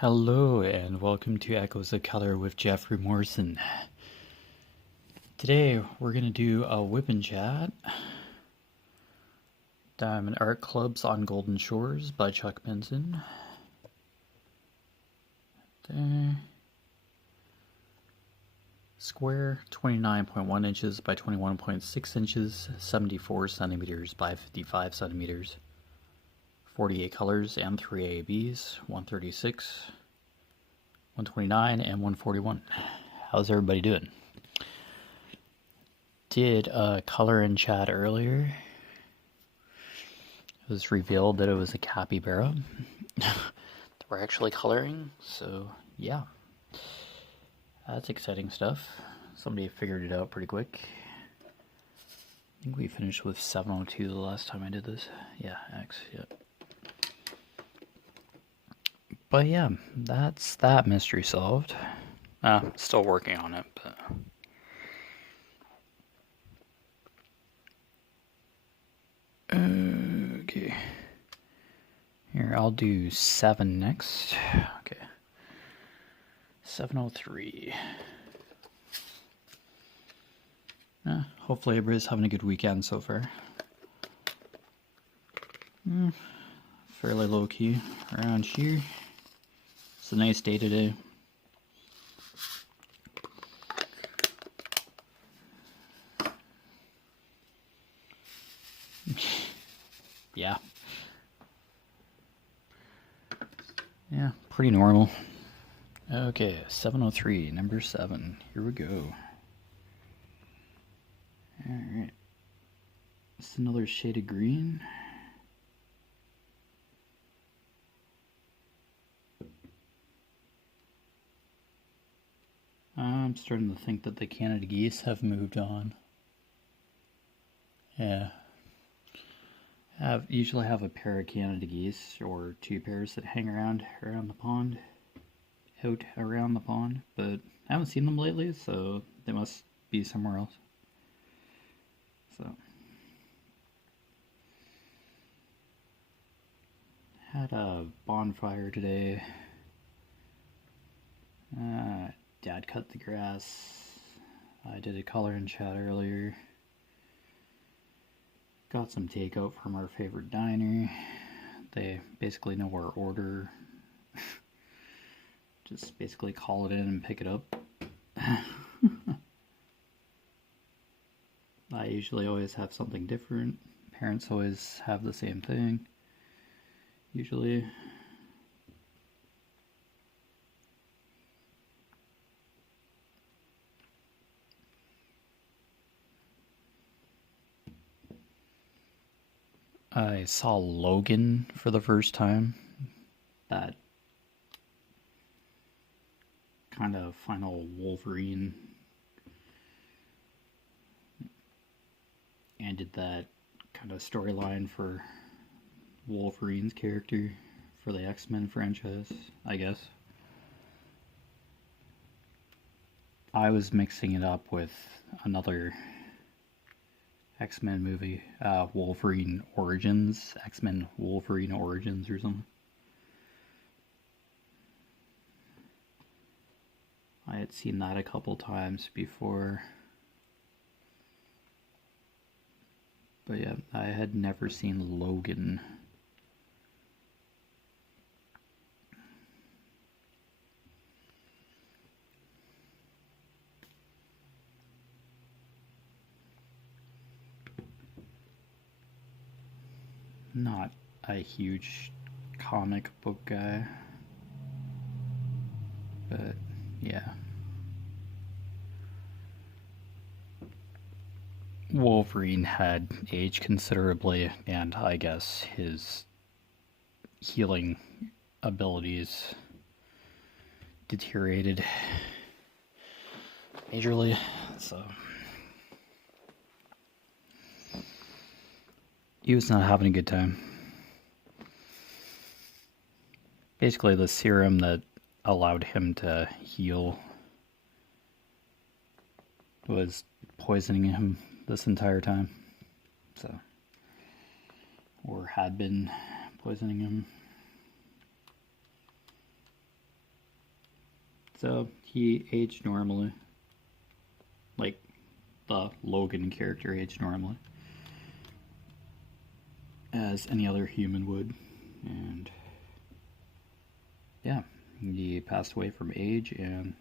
Hello and welcome to Echoes of Color with Jeffery Morrison. Today we're going to do a whip and chat. Diamond Art Clubs on Golden Shores by Chuck Benson. There. Square 29.1 inches by 21.6 inches, 74 centimeters by 55 centimeters. 48 colors and 3 ABs, 136, 129, and 141. How's everybody doing? Did a color in chat earlier. It was revealed that it was a capybara that we're actually coloring, so yeah. That's exciting stuff. Somebody figured it out pretty quick. I think we finished with 702 the last time I did this. Yeah, X, yeah. But yeah, that's that mystery solved. Still working on it, but... Okay. Here, I'll do 7 next. Okay. 703. Hopefully everybody's having a good weekend so far. Fairly low key around here. It's a nice day today. Yeah. Yeah, pretty normal. Okay, 703, number 7. Here we go. Alright. It's another shade of green. I'm starting to think that the Canada geese have moved on. Yeah. Usually have a pair of Canada geese, or 2 pairs that hang around the pond. Out around the pond, but I haven't seen them lately, so they must be somewhere else. So. Had a bonfire today. Dad cut the grass. I did a color in chat earlier. Got some takeout from our favorite diner. They basically know our order. Just basically call it in and pick it up. I usually always have something different. Parents always have the same thing. Usually. I saw Logan for the first time. That kind of final Wolverine ended that kind of storyline for Wolverine's character for the X-Men franchise, I guess. I was mixing it up with another X-Men movie, Wolverine Origins, X-Men Wolverine Origins or something. I had seen that a couple times before. But yeah, I had never seen Logan. Not a huge comic book guy. But yeah. Wolverine had aged considerably, and I guess his healing abilities deteriorated majorly, so he was not having a good time. Basically, the serum that allowed him to heal was poisoning him this entire time. So, or had been poisoning him. So he aged normally, like the Logan character aged normally, as any other human would, and yeah, he passed away from age and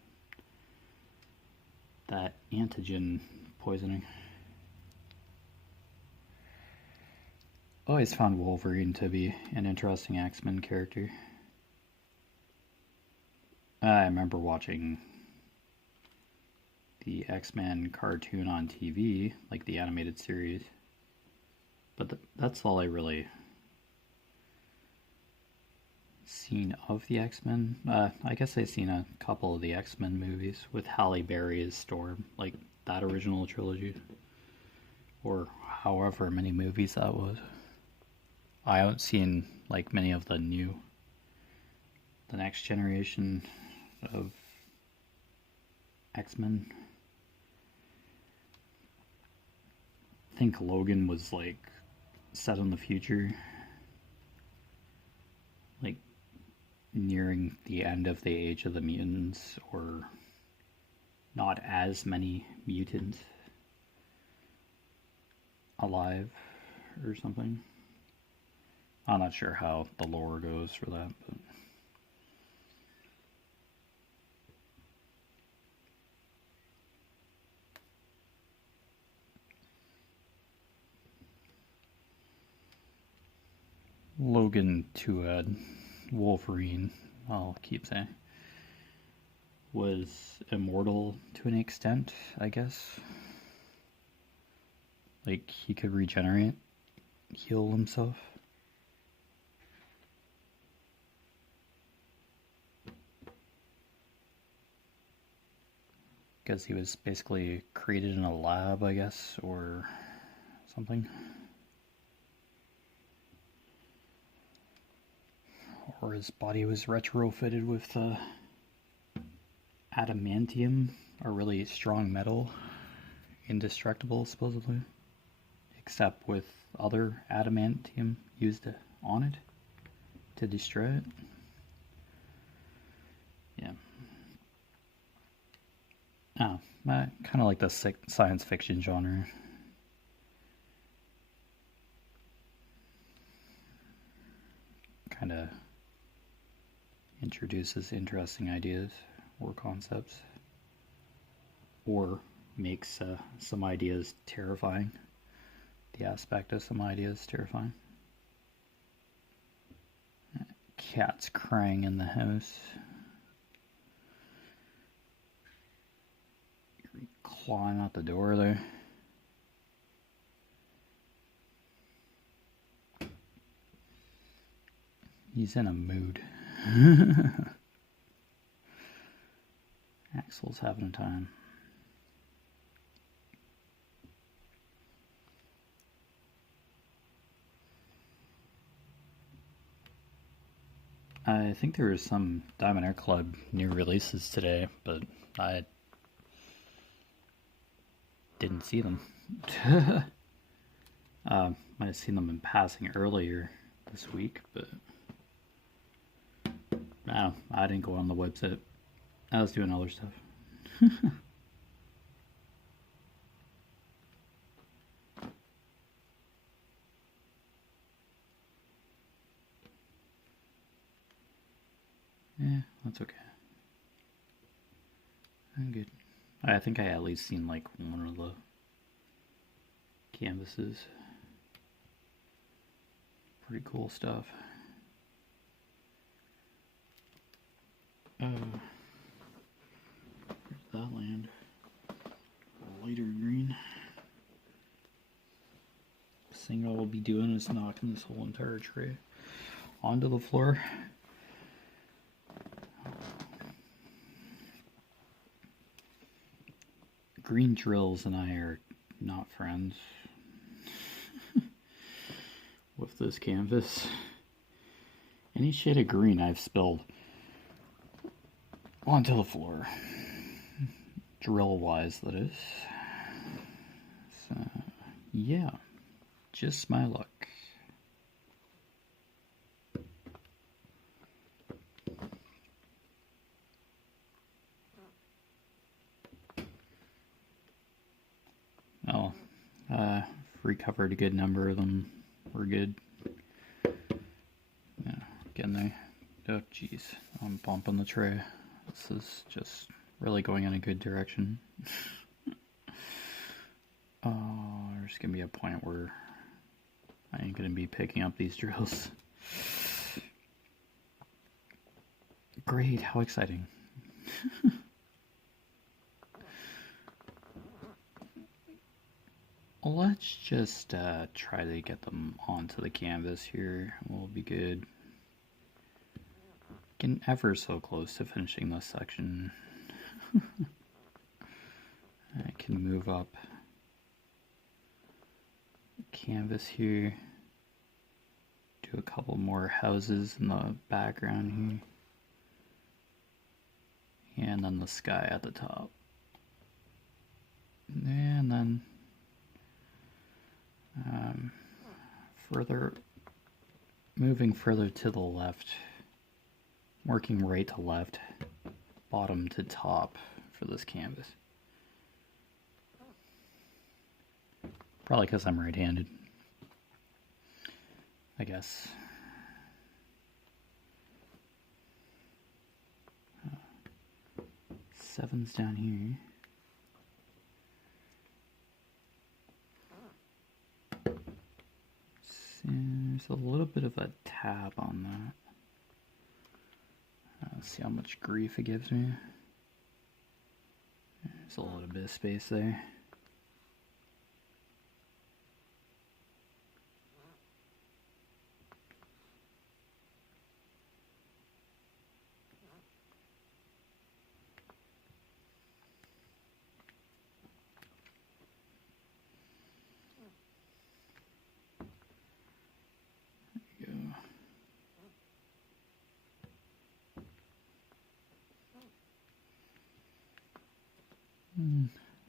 that antigen poisoning. Always found Wolverine to be an interesting X-Men character. I remember watching the X-Men cartoon on TV, like the animated series, but that's all I really seen of the X-Men. I guess I've seen a couple of the X-Men movies with Halle Berry as Storm, like that original trilogy, or however many movies that was. I haven't seen like many of the next generation of X-Men. I think Logan was like set in the future, like nearing the end of the Age of the Mutants, or not as many mutants alive or something. I'm not sure how the lore goes for that, but Logan Tuad, Wolverine, I'll keep saying, was immortal to an extent, I guess. Like, he could regenerate, heal himself. Because he was basically created in a lab, I guess, or something. Or his body was retrofitted with adamantium, a really strong metal, indestructible supposedly, except with other adamantium used on it to destroy it. Yeah. Oh, I kind of like the science fiction genre. Kind of introduces interesting ideas or concepts, or makes some ideas terrifying. The aspect of some ideas terrifying. Cat's crying in the house. Clawing out the door there. He's in a mood. Axel's having a time. I think there was some Diamond Air Club new releases today, but I didn't see them. Might have seen them in passing earlier this week, but no, I didn't go on the website. I was doing other stuff. Yeah, that's okay. I'm good. I think I at least seen like one of the canvases. Pretty cool stuff. Where's that land? Lighter green. This thing all we'll be doing is knocking this whole entire tray onto the floor. Green Drills and I are not friends with this canvas. Any shade of green I've spilled onto the floor, drill wise, that is. So, yeah, just my luck. Recovered a good number of them. We're good. Yeah, getting there. Oh, jeez. I'm bumping the tray. This is just really going in a good direction. Oh, there's going to be a point where I ain't going to be picking up these drills. Great, how exciting. Let's just try to get them onto the canvas here. We'll be good. Getting ever so close to finishing this section. I can move up canvas here. Do a couple more houses in the background here. And then the sky at the top. And then moving further to the left, working right to left, bottom to top for this canvas. Probably because I'm right-handed, I guess. Seven's down here. There's a little bit of a tab on that. Let's see how much grief it gives me. There's a little bit of space there.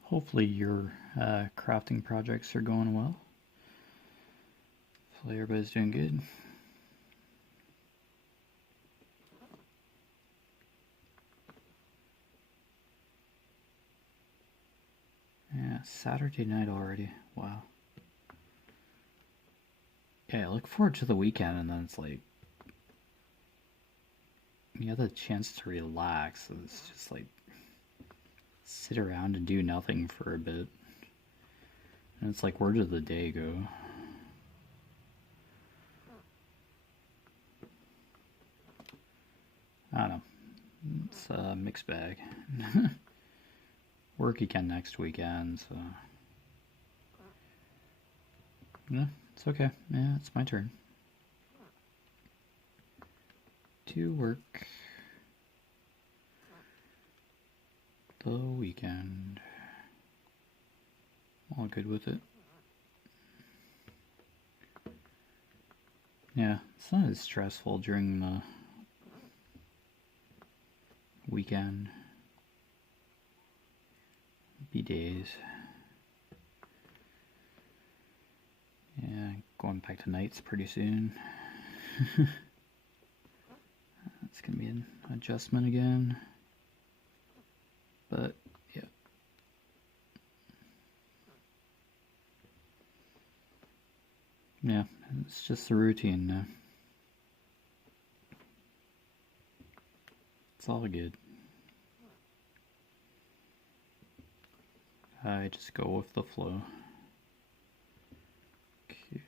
Hopefully your crafting projects are going well. Hopefully everybody's doing good. Yeah, Saturday night already. Wow. Yeah, I look forward to the weekend, and then it's like you have the chance to relax. So it's just like sit around and do nothing for a bit. And it's like, where did the day go? I don't know. It's a mixed bag. Work again next weekend, so yeah, it's okay. Yeah, it's my turn to work the weekend. All good with it. Yeah, it's not as stressful during the weekend. Be days. Yeah, going back to nights pretty soon. It's gonna be an adjustment again. But yeah. Yeah, it's just a routine now. It's all good. I just go with the flow. Okay.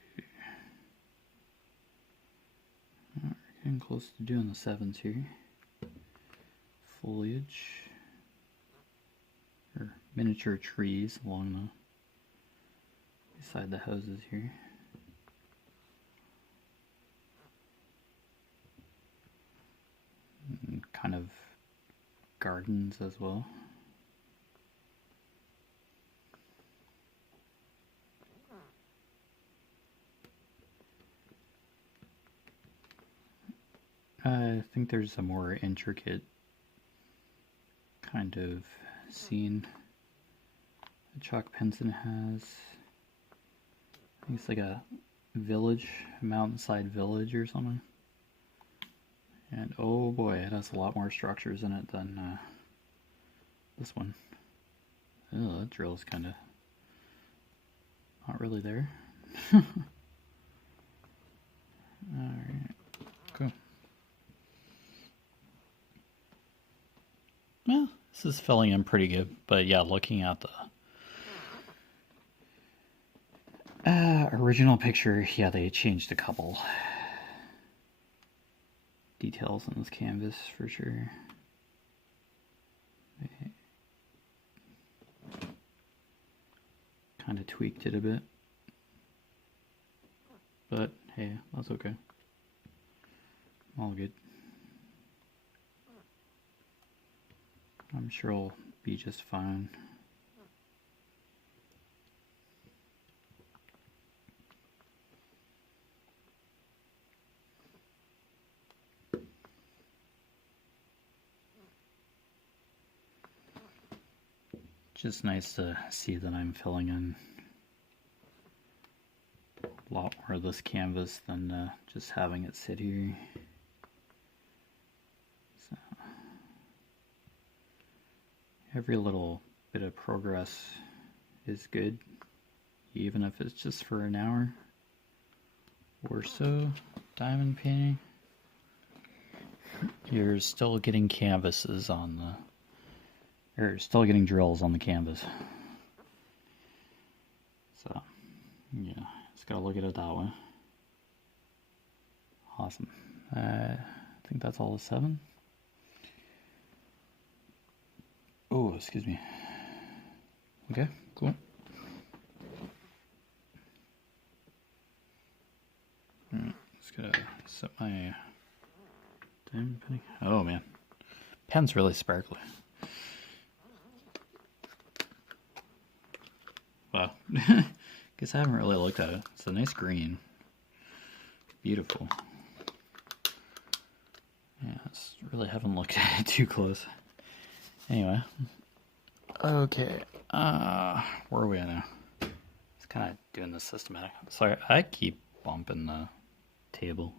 We're getting close to doing the sevens here. Foliage. Or miniature trees along the beside the houses here. And kind of gardens as well. I think there's a more intricate kind of scene that Chuck Pinson has. I think it's like a village, a mountainside village or something. And oh boy, it has a lot more structures in it than this one. Oh, that drill's kind of not really there. Alright, cool. Well, this is filling in pretty good, but yeah, looking at the original picture, yeah, they changed a couple details on this canvas for sure. They kind of tweaked it a bit, but hey, that's okay. All good. I'm sure it'll be just fine. Just nice to see that I'm filling in a lot more of this canvas than just having it sit here. So, every little bit of progress is good, even if it's just for an hour or so. Diamond painting, you're still getting canvases on the, or still getting drills on the canvas. So, yeah, just gotta look at it that way. Awesome. I think that's all the 7. Oh, excuse me. Okay, cool. Just gotta set my diamond penny. Oh man, pen's really sparkly. Wow. Guess I haven't really looked at it. It's a nice green. Beautiful. Yeah, I really haven't looked at it too close. Anyway. Okay. Where are we at now? Just kind of doing the systematic. Sorry, I keep bumping the table.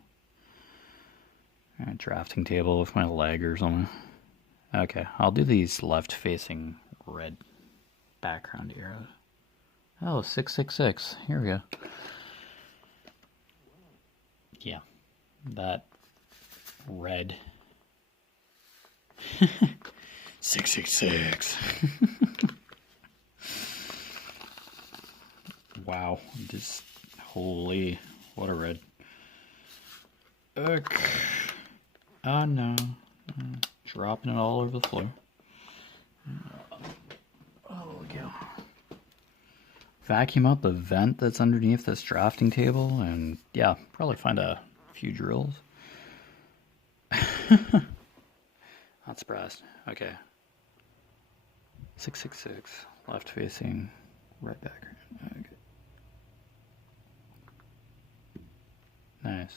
Drafting table with my leg or something. Okay, I'll do these left-facing red background arrows. Oh, 666. Here we go. Yeah, that red. 666. Wow, just holy, what a red. Okay. Oh no, dropping it all over the floor. Oh, look out. Vacuum up the vent that's underneath this drafting table, and yeah, probably find a few drills. Not surprised. Okay. 666, left facing, red background. Okay. Nice.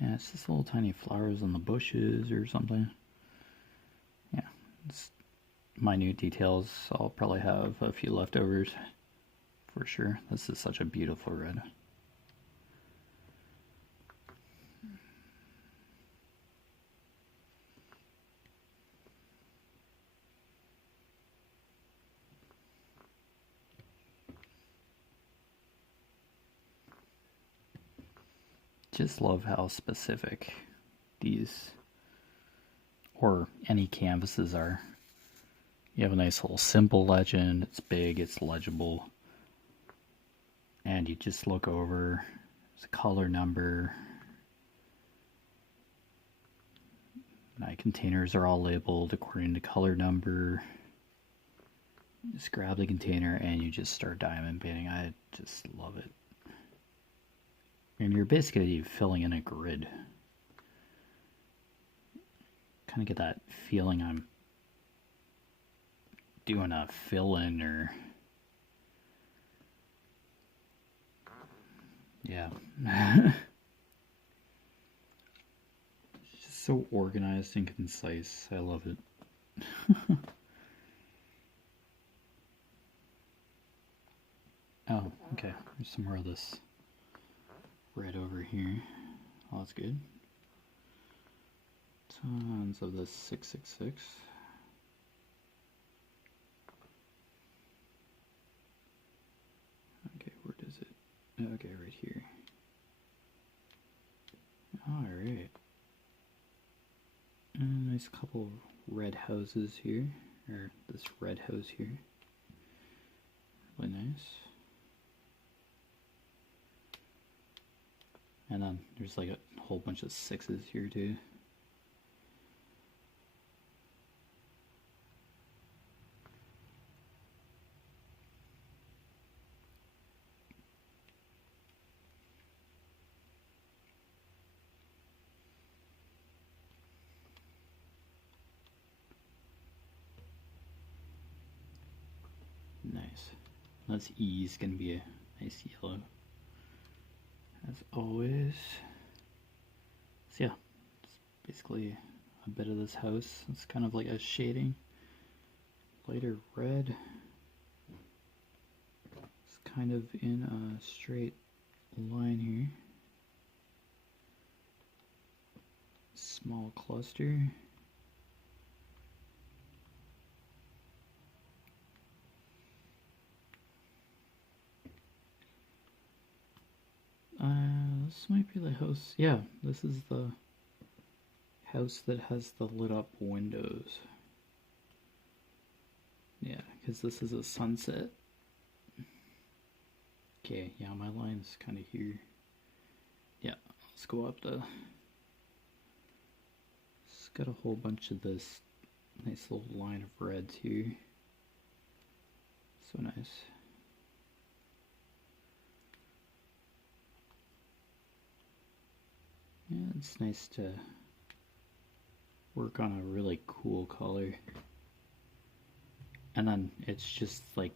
Yeah, it's just little tiny flowers on the bushes or something. Yeah, it's minute details. I'll probably have a few leftovers for sure. This is such a beautiful red. Just love how specific these or any canvases are. You have a nice little simple legend, it's big, it's legible, and you just look over, there's a color number. My containers are all labeled according to color number. Just grab the container and you just start diamond painting. I just love it. And you're basically filling in a grid. Kind of get that feeling I'm doing a fill-in or... Yeah. It's just so organized and concise. I love it. Oh, okay. There's some more of this red over here. Oh, that's good. Tons of this 666. Okay, right here. Alright. Nice couple red houses here, or this red house here. Really nice. And then there's like a whole bunch of 6s here too. Nice. That's E is gonna be a nice yellow, as always. So yeah, it's basically a bit of this house. It's kind of like a shading, lighter red. It's kind of in a straight line here. Small cluster. This might be the house. Yeah, this is the house that has the lit up windows. Yeah, because this is a sunset. Okay, yeah, my line's kind of here. Yeah, let's go up the... It's got a whole bunch of this nice little line of reds here. So nice. Yeah, it's nice to work on a really cool color. And then it's just like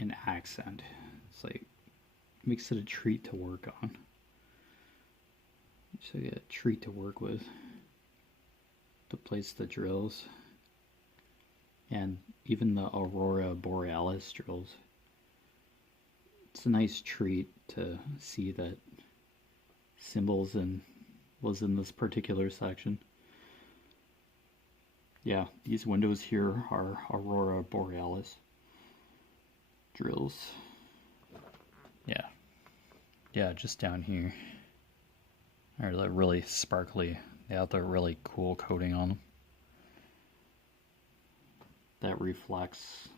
an accent. It's like, makes it a treat to work on. So you get a treat to work with. To place the drills. And even the Aurora Borealis drills. It's a nice treat to see that symbols was in this particular section. Yeah, these windows here are Aurora Borealis drills. Yeah. Yeah, just down here. They're like really sparkly. They have the really cool coating on them. That reflects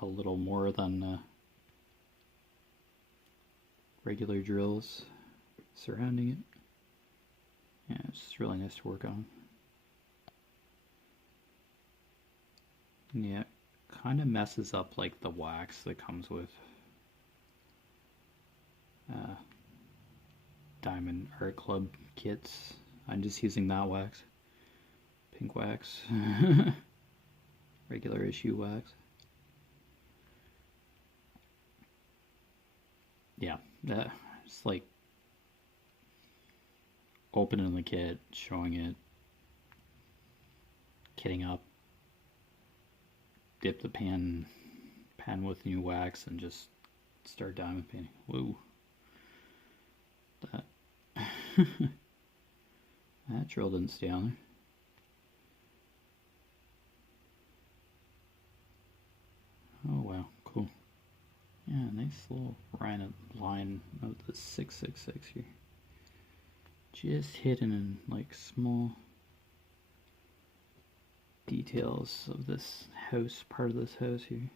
a little more than regular drills surrounding it. Yeah, it's just really nice to work on. And yeah, kind of messes up like the wax that comes with Diamond Art Club kits. I'm just using that wax. Pink wax. Regular issue wax. Yeah, that it's like opening the kit, showing it, kitting up, dip the pan with new wax, and just start diamond painting. Whoa. That that drill didn't stay on there. Oh wow, cool. Yeah, nice little line of the 666 here. Just hidden in like small details of this house, part of this house here.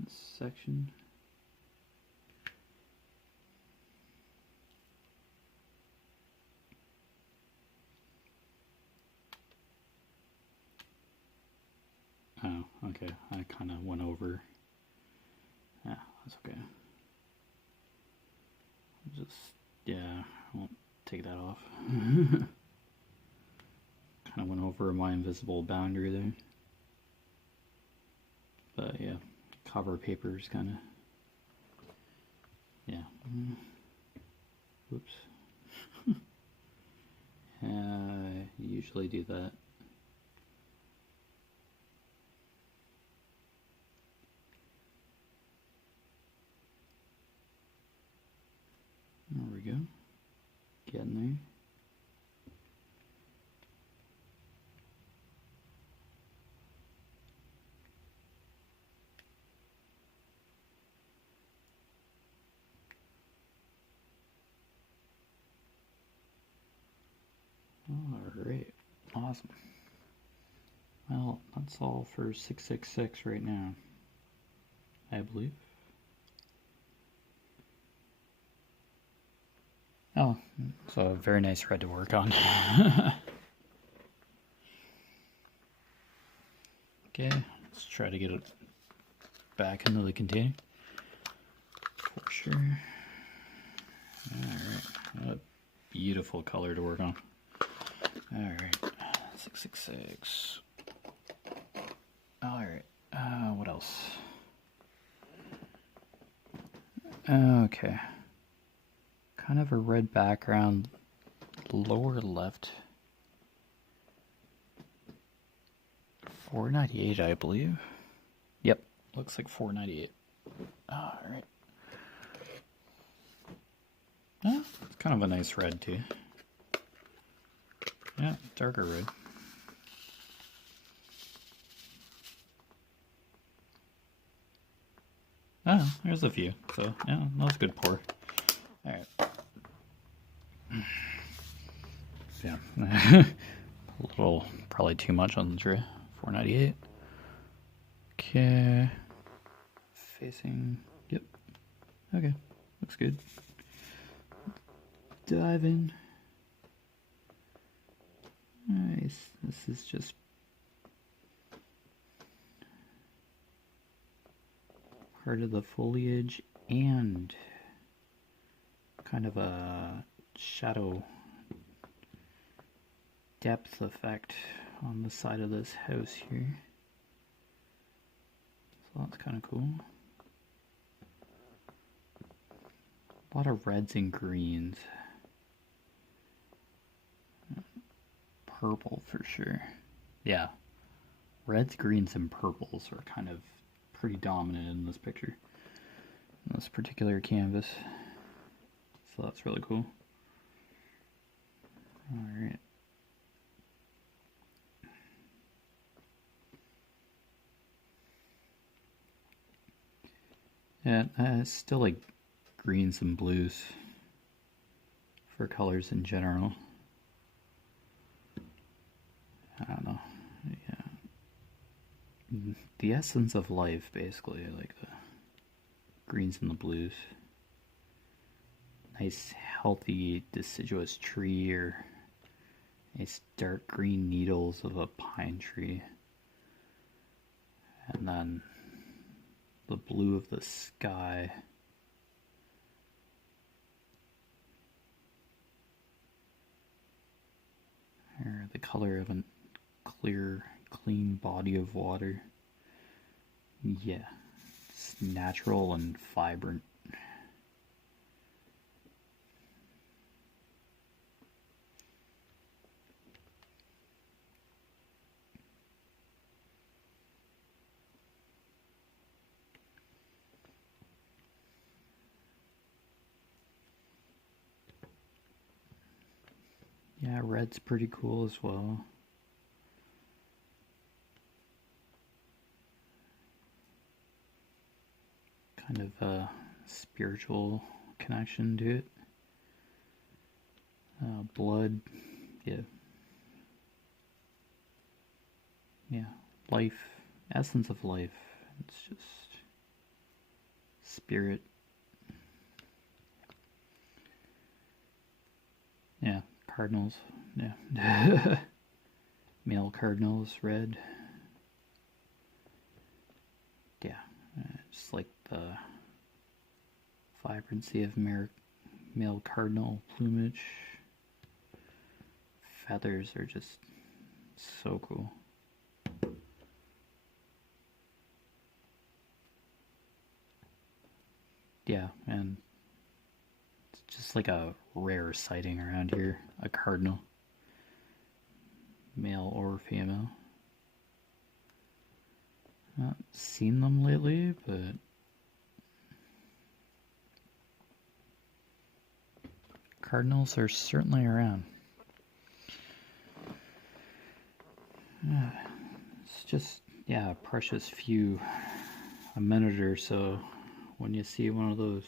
This section. Oh, okay. I kind of went over. Yeah, that's okay. Just, yeah, I won't take that off. Kind of went over my invisible boundary there. But yeah, cover paper is kind of, yeah. Whoops. I usually do that. There we go. Getting there. Alright, awesome. Well, that's all for 666 right now, I believe. Oh, so a very nice red to work on. Okay, let's try to get it back into the container. For sure. Alright, what a beautiful color to work on. Alright, 666. Alright, what else? Okay. Kind of a red background, lower left. 498, I believe. Yep, looks like 498. Alright. Yeah, it's kind of a nice red too. Yeah, darker red. Oh, there's a few. So, yeah, that was a good pour. Alright. Yeah. A little, probably too much on the tray. 498. Okay. Facing. Yep. Okay. Looks good. Dive in. Nice. This is just part of the foliage and kind of a shadow depth effect on the side of this house here. So that's kind of cool. A lot of reds and greens. Purple for sure. Yeah. Reds, greens, and purples are kind of pretty dominant in this picture. In this particular canvas. So that's really cool. Alright. Yeah, I still like greens and blues for colors in general. I don't know. Yeah. The essence of life, basically, like the greens and the blues. Nice, healthy, deciduous tree, or nice dark green needles of a pine tree. And then the blue of the sky. Or the color of a clear, clean body of water. Yeah, it's natural and vibrant. Yeah, red's pretty cool as well. Kind of a spiritual connection to it. Blood, yeah. Yeah, life, essence of life. It's just spirit. Yeah, cardinals, yeah. Male cardinals, red. Yeah, just like the vibrancy of male cardinal plumage. Feathers are just so cool. Yeah, and it's just like a rare sighting around here, a cardinal, male or female. Not seen them lately, but cardinals are certainly around. It's just, yeah, a precious few, a minute or so when you see one of those.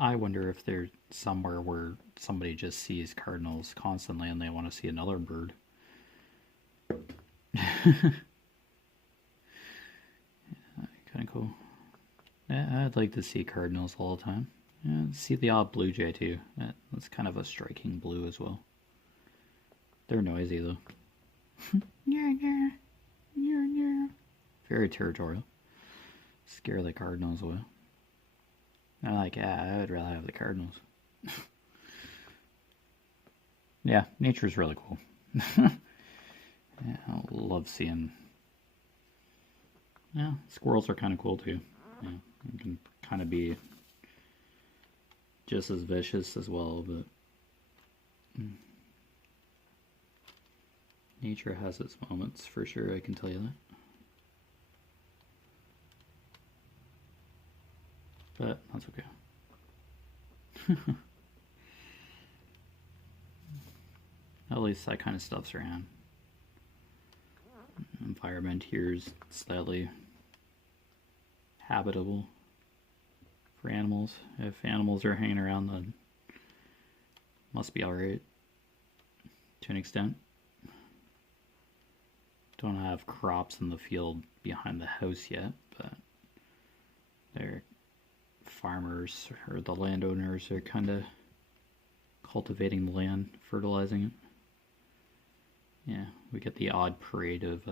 I wonder if there's somewhere where somebody just sees cardinals constantly and they want to see another bird. Kind of cool. Yeah, I'd like to see cardinals all the time. Yeah, see the odd blue jay too. That's kind of a striking blue as well. They're noisy though. Yeah, yeah, yeah, yeah. Very territorial. Scare the cardinals away. I'm like, yeah, I would rather have the cardinals. Yeah, nature's really cool. Yeah, I love seeing. Yeah, squirrels are kind of cool too. Yeah, you can kind of be just as vicious as well, but nature has its moments for sure, I can tell you that. But that's okay. At least that kind of stuff's around. Environment here is slightly habitable for animals. If animals are hanging around, then must be alright to an extent. Don't have crops in the field behind the house yet, but they're farmers or the landowners are kind of cultivating the land, fertilizing it. Yeah, we get the odd parade of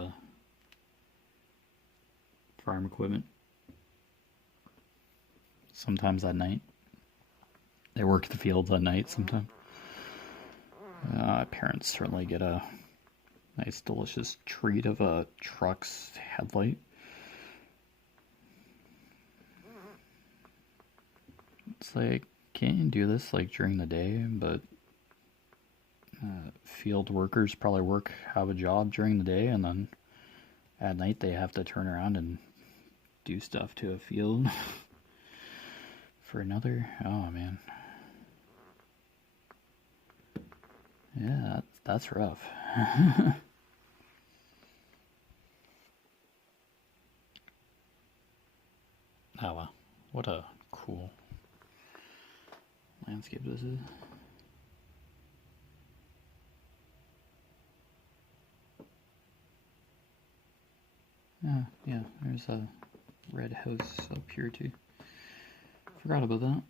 farm equipment. Sometimes at night. They work the fields at night sometimes. Parents certainly get a nice delicious treat of a truck's headlight. It's like, can't you do this like during the day? But field workers probably have a job during the day, and then at night they have to turn around and do stuff to a field for another. Oh man, yeah, that's rough. Oh wow, what a cool landscape this is. Yeah, there's a red house up here too. Forgot about that.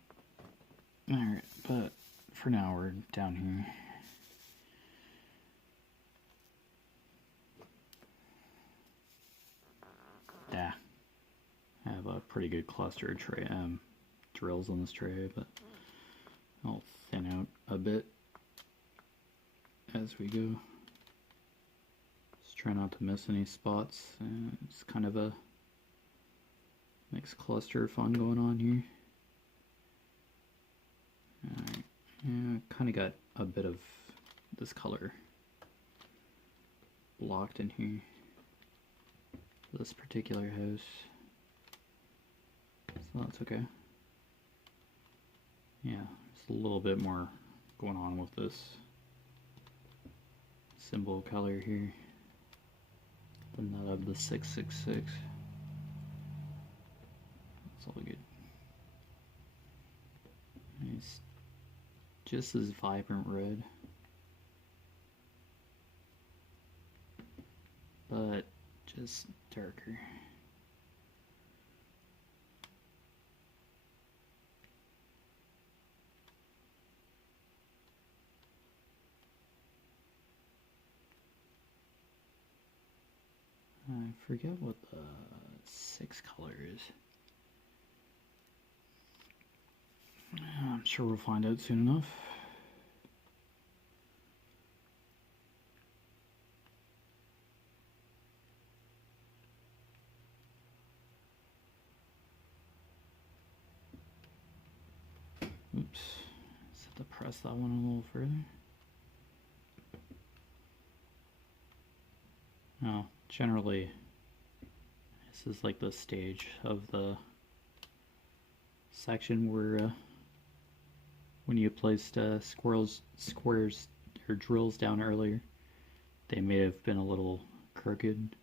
Alright, but for now we're down here. Yeah, I have a pretty good cluster of drills on this tray, but I'll thin out a bit as we go. Just try not to miss any spots. It's kind of a mixed cluster of fun going on here. Alright, yeah, kind of got a bit of this color blocked in here. This particular house. So that's okay. Yeah, there's a little bit more going on with this symbol color here than that of the 666. That's all good. It's just as vibrant red, but just darker. I forget what the 6 color is. I'm sure we'll find out soon enough. Oops, just have to press that one a little further. Oh, generally, this is like the stage of the section where when you placed squares or drills down earlier, they may have been a little crooked,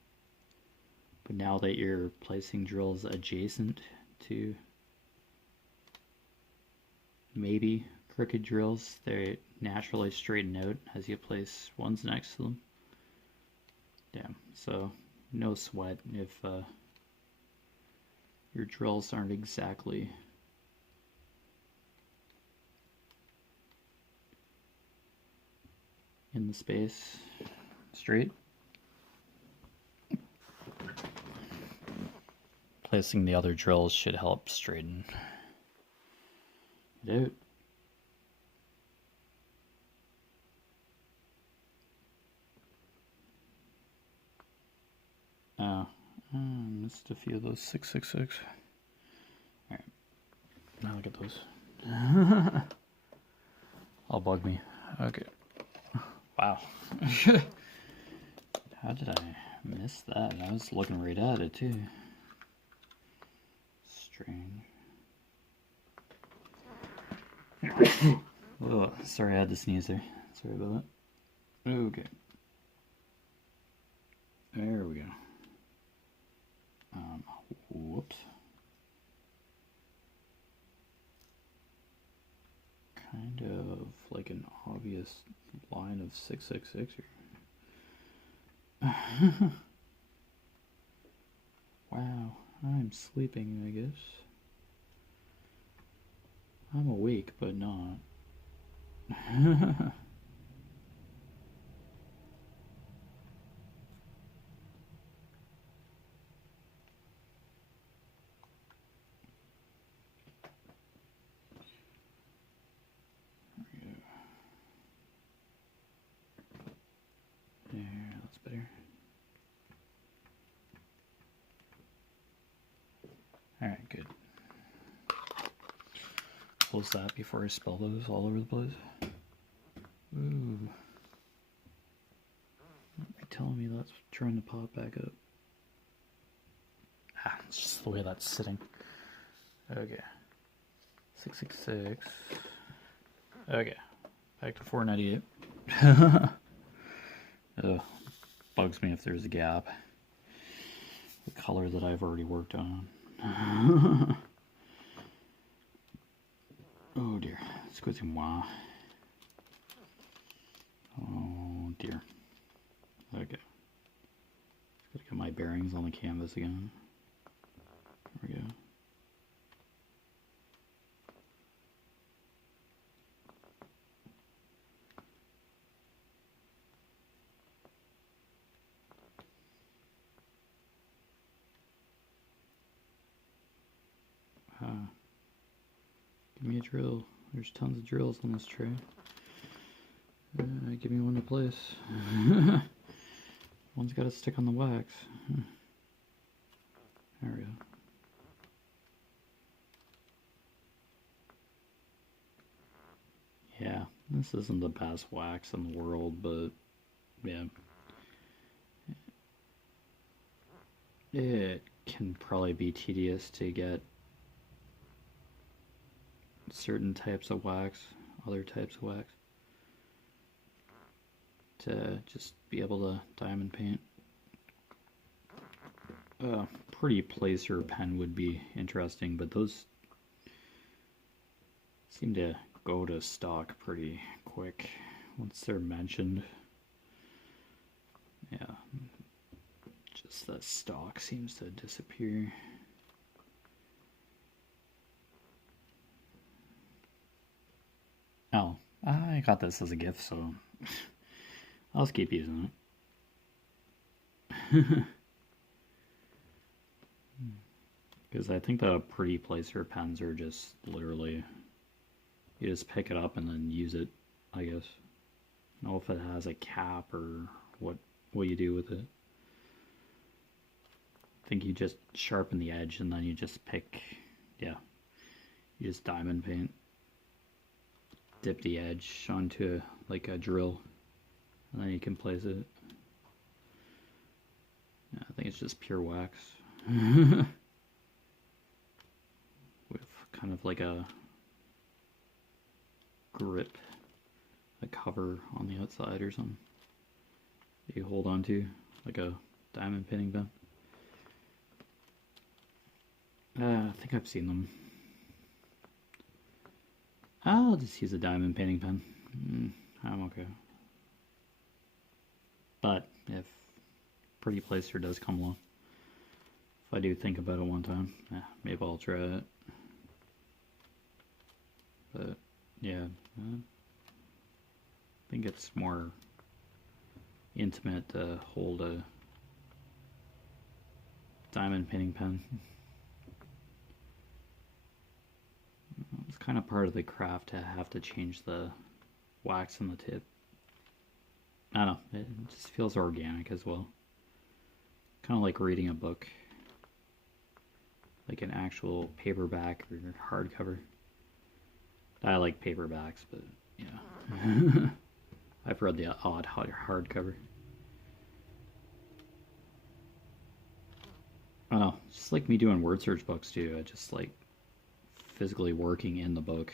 but now that you're placing drills adjacent to maybe crooked drills. They naturally straighten out as you place ones next to them. Yeah, so no sweat if your drills aren't exactly in the space straight. Placing the other drills should help straighten it out. I missed a few of those 666. Alright, now look at those. All bug me. Okay. Wow. How did I miss that? I was looking right at it too. Strange. Oh, sorry, I had to sneeze there. Sorry about that. Okay. There we go. Whoops. Kind of like an obvious line of 666 here. Wow, I'm sleeping, I guess. I'm awake, but not. There, that's better. Alright, good. Close that before I spill those all over the place. Ooh. You're telling me that's trying to pop back up. Ah, it's just the way that's sitting. Okay. 666. Okay. Back to 498. Ugh. Bugs me if there's a gap. The color that I've already worked on. Oh dear. Excusez-moi. Oh dear. Okay. Gotta get my bearings on the canvas again. There we go. Give me a drill. There's tons of drills on this tray. Give me one to place. One's got to stick on the wax. There we go. Yeah, this isn't the best wax in the world, but yeah. It can probably be tedious to get certain types of wax, other types of wax, to just be able to diamond paint. A pretty placer pen would be interesting, but those seem to go to stock pretty quick once they're mentioned. Yeah, just the stock seems to disappear. Oh, I got this as a gift, so I'll just keep using it. Because I think the pretty placer pens are just literally, you just pick it up and then use it, I guess. I don't know if it has a cap or what you do with it. I think you just sharpen the edge and then you just pick, yeah, you just diamond paint. Dip the edge onto like a drill and then you can place it. Yeah, I think it's just pure wax. With kind of like a grip, a cover on the outside or something that you hold on to, like a diamond painting pen. I think I've seen them. I'll just use a diamond painting pen. I'm okay. But if Pretty Placer does come along, if I do think about it one time, maybe I'll try it. But yeah, I think it's more intimate to hold a diamond painting pen. It's kind of part of the craft to have to change the wax on the tip. I don't know, it just feels organic as well. Kind of like reading a book, like an actual paperback or hardcover. I like paperbacks, but yeah. I've read the odd hardcover. I don't know, it's just like me doing word search books too. I just like physically working in the book.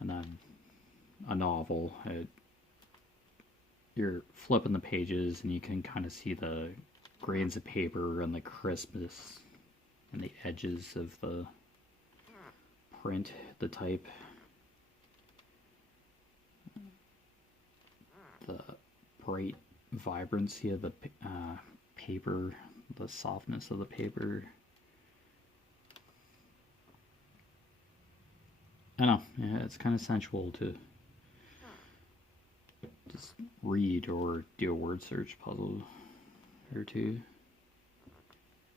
And then a novel, you're flipping the pages and you can kind of see the grains of paper and the crispness and the edges of the print, the type, the bright vibrancy of the paper, the softness of the paper. I know, yeah, it's kind of sensual to just read or do a word search puzzle or two.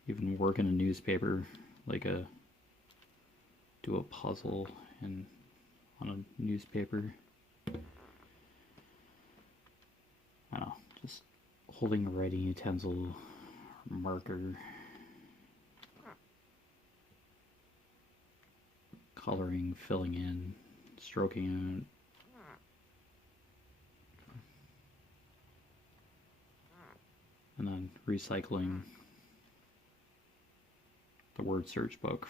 Even work in a newspaper, like do a puzzle on a newspaper. I don't know, just holding a writing utensil, or marker, coloring, filling in, stroking out. And then recycling the word search book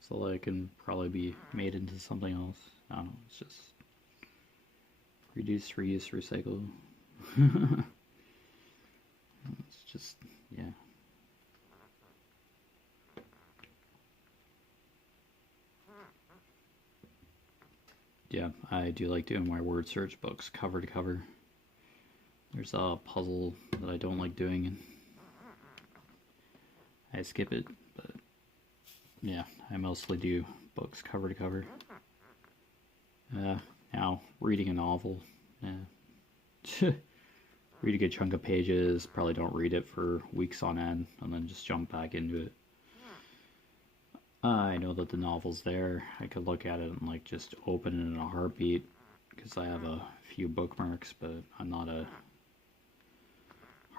so that it can probably be made into something else. I don't know, it's just reduce, reuse, recycle. It's just, yeah. Yeah, I do like doing my word search books cover to cover. There's a puzzle that I don't like doing, and I skip it, but yeah, I mostly do books cover to cover. Now, reading a novel, read a good chunk of pages, probably don't read it for weeks on end, and then just jump back into it. I know that the novel's there. I could look at it and like just open it in a heartbeat because I have a few bookmarks, but I'm not a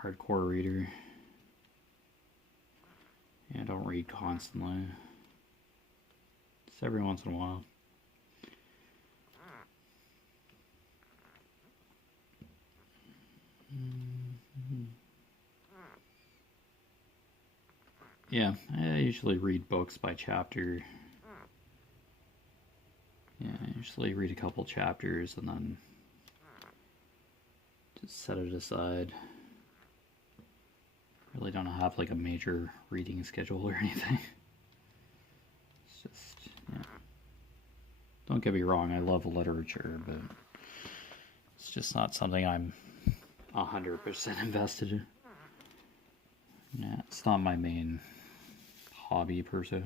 hardcore reader. Yeah, I don't read constantly. Just every once in a while. Yeah, I usually read books by chapter. Yeah, I usually read a couple chapters and then just set it aside. Really don't have like a major reading schedule or anything. It's just, yeah. Don't get me wrong, I love literature, but it's just not something I'm 100% invested in. Yeah, it's not my main hobby per se.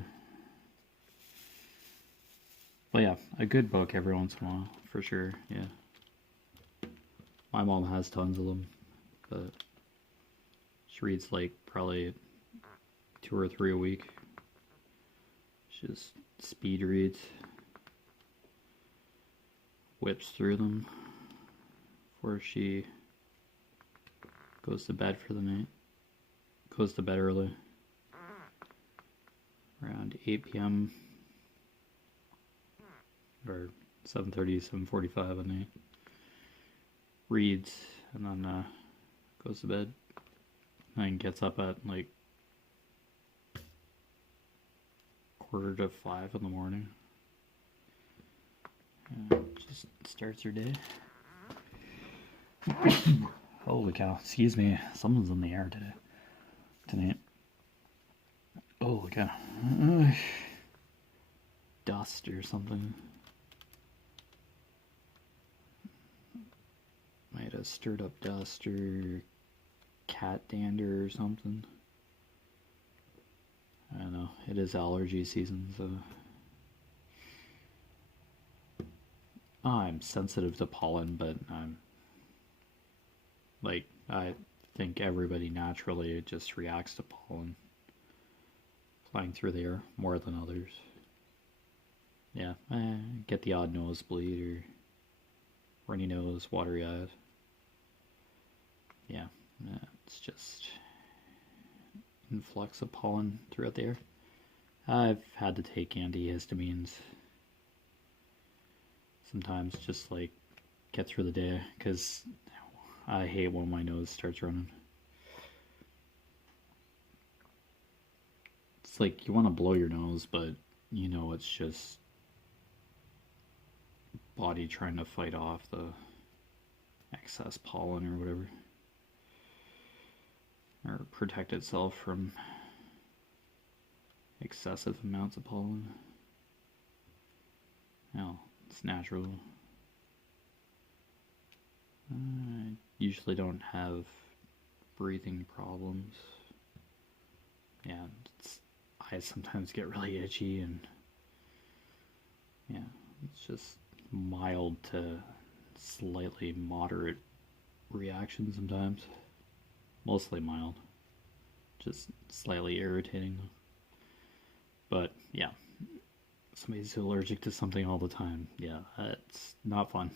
But yeah, a good book every once in a while, for sure, yeah. My mom has tons of them, but she reads like probably 2 or 3 a week. She just speed reads, whips through them before she goes to bed for the night. Goes to bed early, around 8 p.m. or 7:30, 7:45 at night. Reads and then goes to bed. And gets up at like 4:45 in the morning. Just starts her day. Holy cow! Excuse me, someone's in the air tonight. Holy cow! dust or something. Might have stirred up dust or cat dander or something. I don't know. It is allergy season, so I'm sensitive to pollen, but I think everybody naturally just reacts to pollen flying through the air more than others. Yeah, get the odd nosebleed or runny nose, watery eyes. Yeah, it's just influx of pollen throughout the air. I've had to take antihistamines sometimes just like get through the day because I hate when my nose starts running. It's like you want to blow your nose, but you know it's just body trying to fight off the excess pollen or whatever, or protect itself from excessive amounts of pollen. Well, it's natural. I usually don't have breathing problems. Yeah, I sometimes get really itchy, and yeah, it's just mild to slightly moderate reaction sometimes. Mostly mild. Just slightly irritating. But yeah, somebody's allergic to something all the time. Yeah, it's not fun.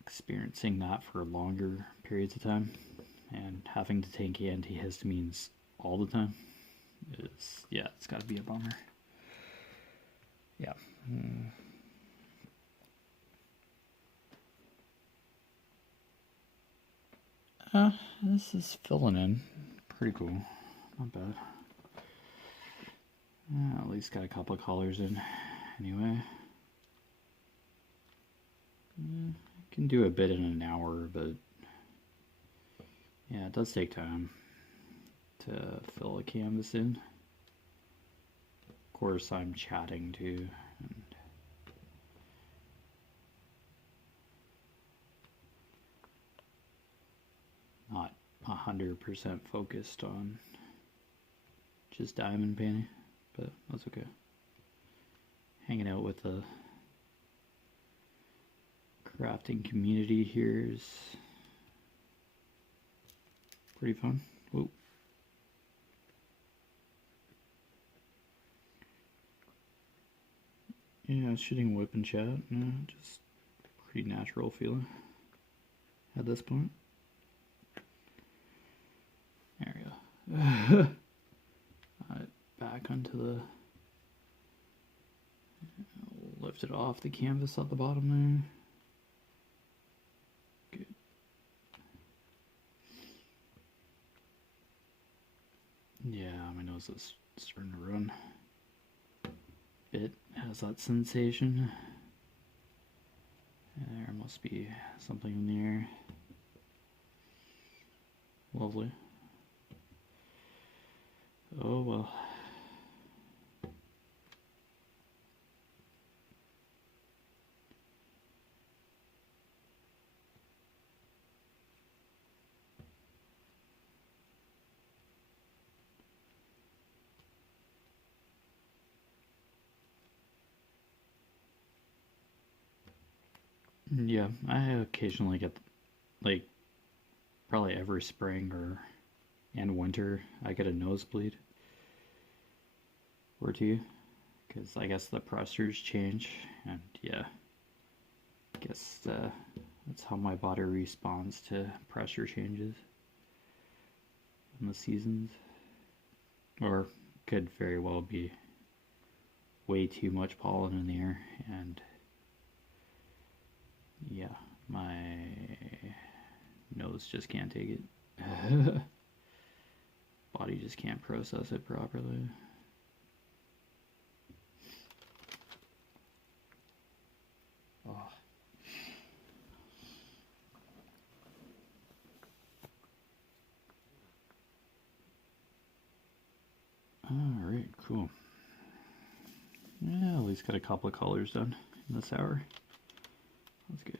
Experiencing that for longer periods of time and having to take antihistamines all the time is, yeah, it's got to be a bummer. Yeah. This is filling in. Pretty cool. Not bad. At least got a couple of colors in. Anyway. Can do a bit in an hour, but yeah, it does take time to fill a canvas in. Of course, I'm chatting too, and not 100% focused on just diamond painting, but that's okay. Hanging out with the crafting community here is pretty fun. Whoa. Yeah, shooting WIP and chat, yeah, just pretty natural feeling at this point. There we go. Back onto the, lift it off the canvas at the bottom there. Good. Yeah, my nose is starting to run. Bit has that sensation. There must be something in the air. Lovely. Oh well. Yeah, I occasionally get, like, probably every spring and winter, I get a nosebleed or two, because I guess the pressures change, and yeah, I guess that's how my body responds to pressure changes in the seasons, or could very well be way too much pollen in the air, and yeah, my nose just can't take it. Body just can't process it properly. Oh. Alright, cool. Yeah, at least least get a couple of colors done in this hour. That's good.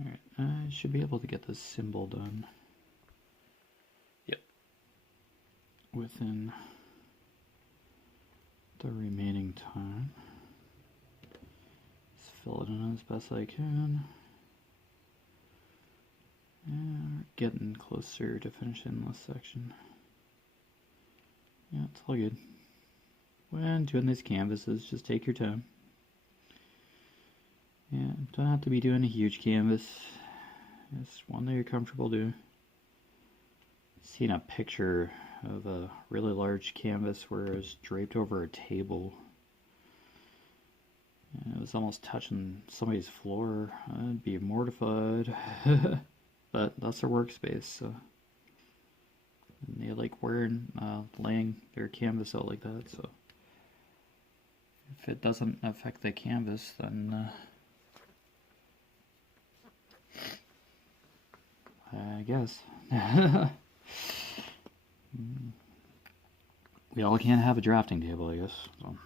Alright, I should be able to get this symbol done. Yep. Within the remaining time. Just fill it in as best I can. And we're getting closer to finishing this section. Yeah, it's all good. When doing these canvases, just take your time. Yeah, don't have to be doing a huge canvas. Just one that you're comfortable doing. Seen a picture of a really large canvas where it was draped over a table. And it was almost touching somebody's floor. I'd be mortified. But that's their workspace, so. And they like laying their canvas out like that, so. If it doesn't affect the canvas, then I guess. We all can't have a drafting table, I guess. So,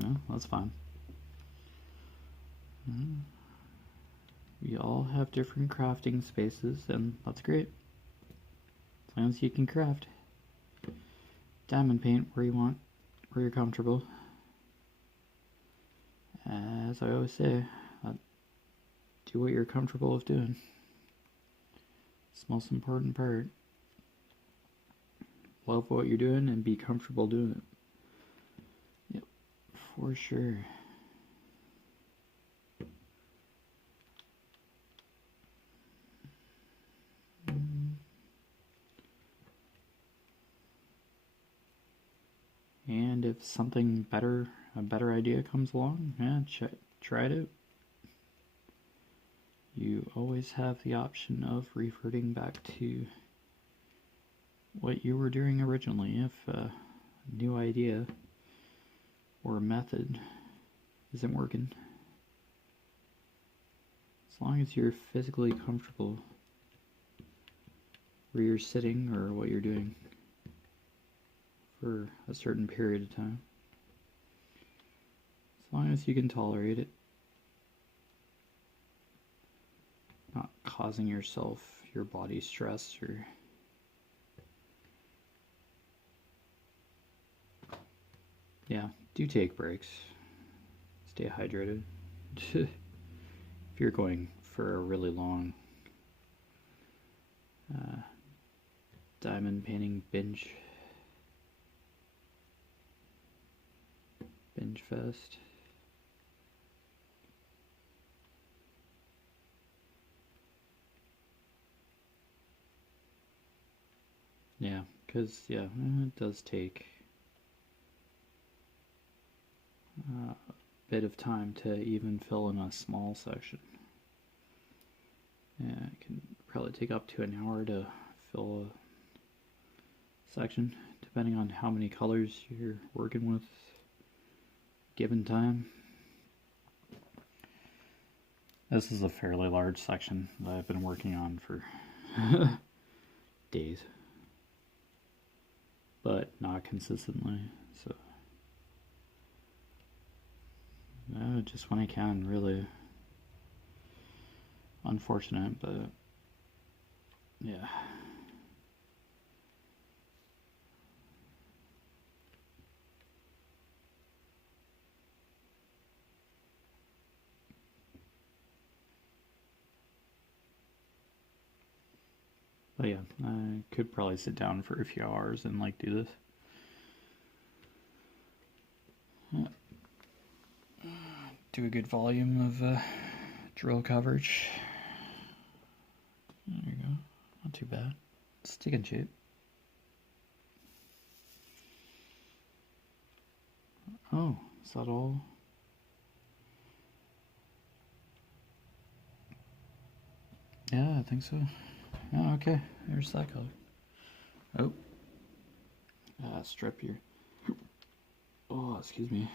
yeah, that's fine. We all have different crafting spaces, and that's great. As long as you can craft. Diamond paint where you want, where you're comfortable. As I always say, do what you're comfortable with doing. It's the most important part. Love what you're doing and be comfortable doing it. Yep, for sure. And if something better, a better idea comes along, yeah, try it out. You always have the option of reverting back to what you were doing originally if a new idea or method isn't working. As long as you're physically comfortable where you're sitting or what you're doing for a certain period of time. As long as you can tolerate it. Not causing yourself, your body stress or yeah, do take breaks. Stay hydrated. If you're going for a really long diamond painting binge fest. Yeah, because yeah, it does take a bit of time to even fill in a small section. Yeah, it can probably take up to an hour to fill a section, depending on how many colors you're working with given time. This is a fairly large section that I've been working on for days, but not consistently, so just when I can, really. Unfortunate, but yeah. But yeah, I could probably sit down for a few hours and like do this. Do a good volume of drill coverage. There you go. Not too bad. It's taking shape. Oh, is that all? Yeah, I think so. Oh, okay. There's that color. Oh. Strip here. Oh, excuse me.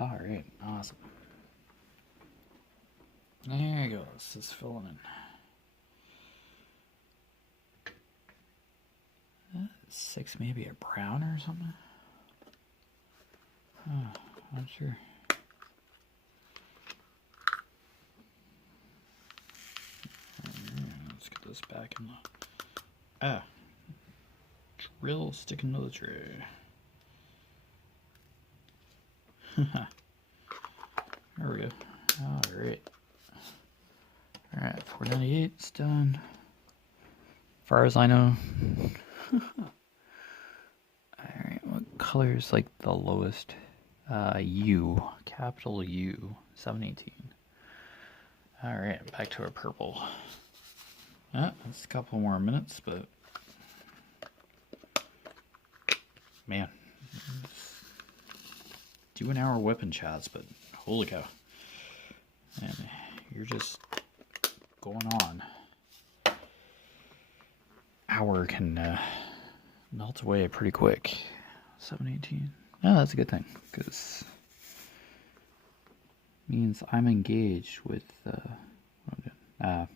Alright, awesome. There you go, this is filling in. 6 maybe a brown or something? Not sure. Let's get this back in the... drill sticking to the tray. There we go. Alright. Alright, 498, it's done. As far as I know. Alright, what color is like the lowest? U. Capital U. 718. Alright, back to our purple. That's a couple more minutes, but... Man. Do an hour whipping chats, but holy cow. And you're just going on. Hour can melt away pretty quick. 718. Oh, that's a good thing, because means I'm engaged with I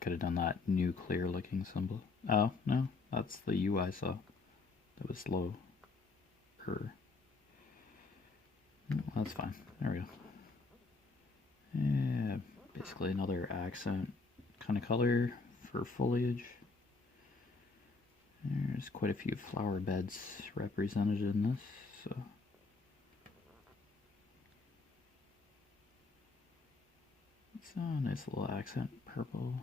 could have done that nuclear looking symbol. Oh, no, that's the U I saw. That was low. That's fine. There we go. Yeah, basically another accent kind of color for foliage. There's quite a few flower beds represented in this, so it's a nice little accent purple.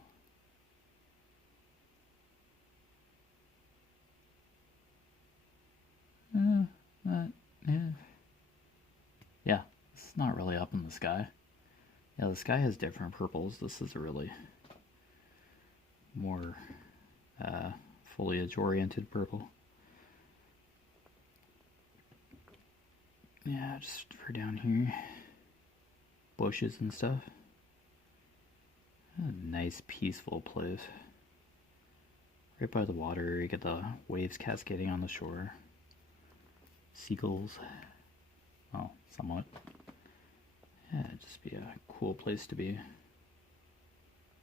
Yeah, it's not really up in the sky. Yeah, the sky has different purples. This is a really more foliage-oriented purple. Yeah, just for down here. Bushes and stuff. A nice, peaceful place. Right by the water, you get the waves cascading on the shore. Seagulls. Well, somewhat. Yeah, it'd just be a cool place to be.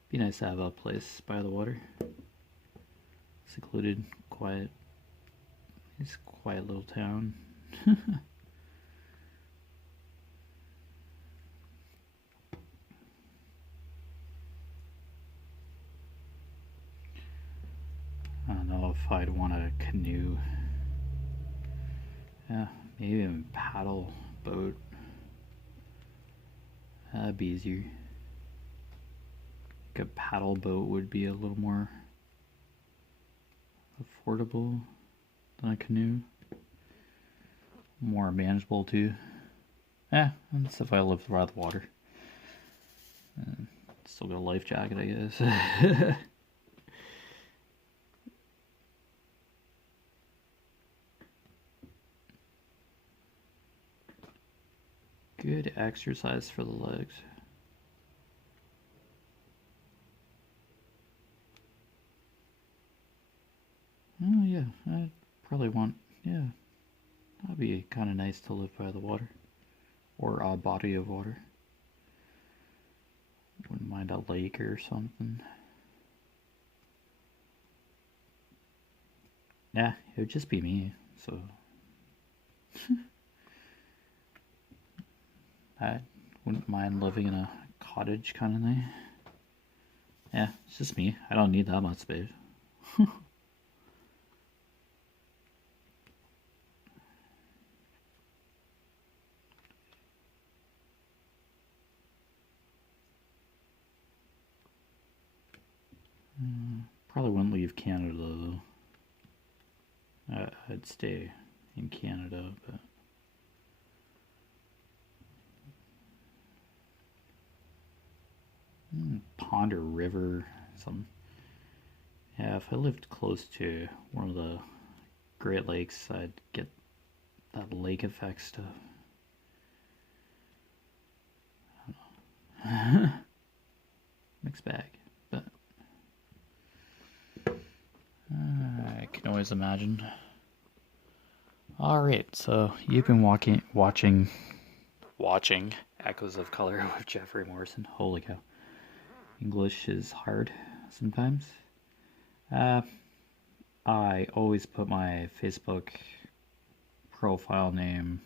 Be nice to have a place by the water. Secluded, quiet. It's a quiet little town. I don't know if I'd want a canoe. Yeah, maybe a paddle boat. That'd be easier. Like a paddle boat would be a little more affordable than a canoe. More manageable too. Yeah, that's if I live by the water. Still got a life jacket, I guess. Good exercise for the legs. Oh yeah, I'd probably want, yeah, that'd be kind of nice to live by the water. Or a body of water. Wouldn't mind a lake or something. Yeah, it would just be me, so I wouldn't mind living in a cottage kind of thing. Yeah, it's just me. I don't need that much space. Probably wouldn't leave Canada though. I'd stay in Canada, but pond or river, some. Yeah, if I lived close to one of the Great Lakes, I'd get that lake effect stuff. I don't know. Mixed bag, but I can always imagine. Alright, so you've been watching Echoes of Color with Jefferey Morrison. Holy cow. English is hard sometimes. I always put my Facebook profile name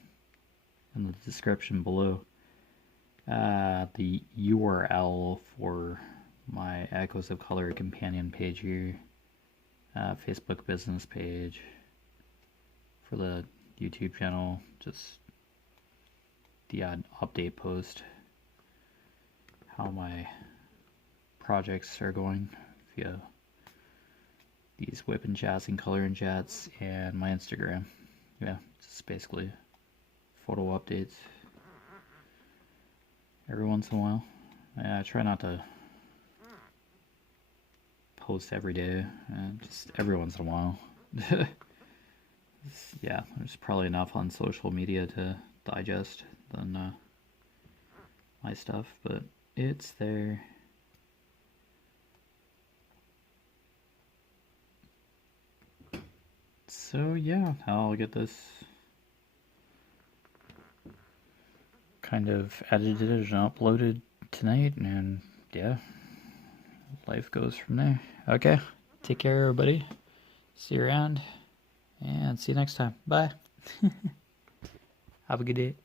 in the description below. The URL for my Echoes of Color companion page here. Facebook business page. For the YouTube channel, just the odd update post. How my projects are going via these WIP and chats and color and chats, and my Instagram. Yeah, just basically photo updates every once in a while. I try not to post every day, just every once in a while. Yeah, there's probably enough on social media to digest than my stuff, but it's there. So yeah, I'll get this kind of edited and uploaded tonight, and yeah, life goes from there. Okay, take care everybody, see you around, and see you next time. Bye. Have a good day.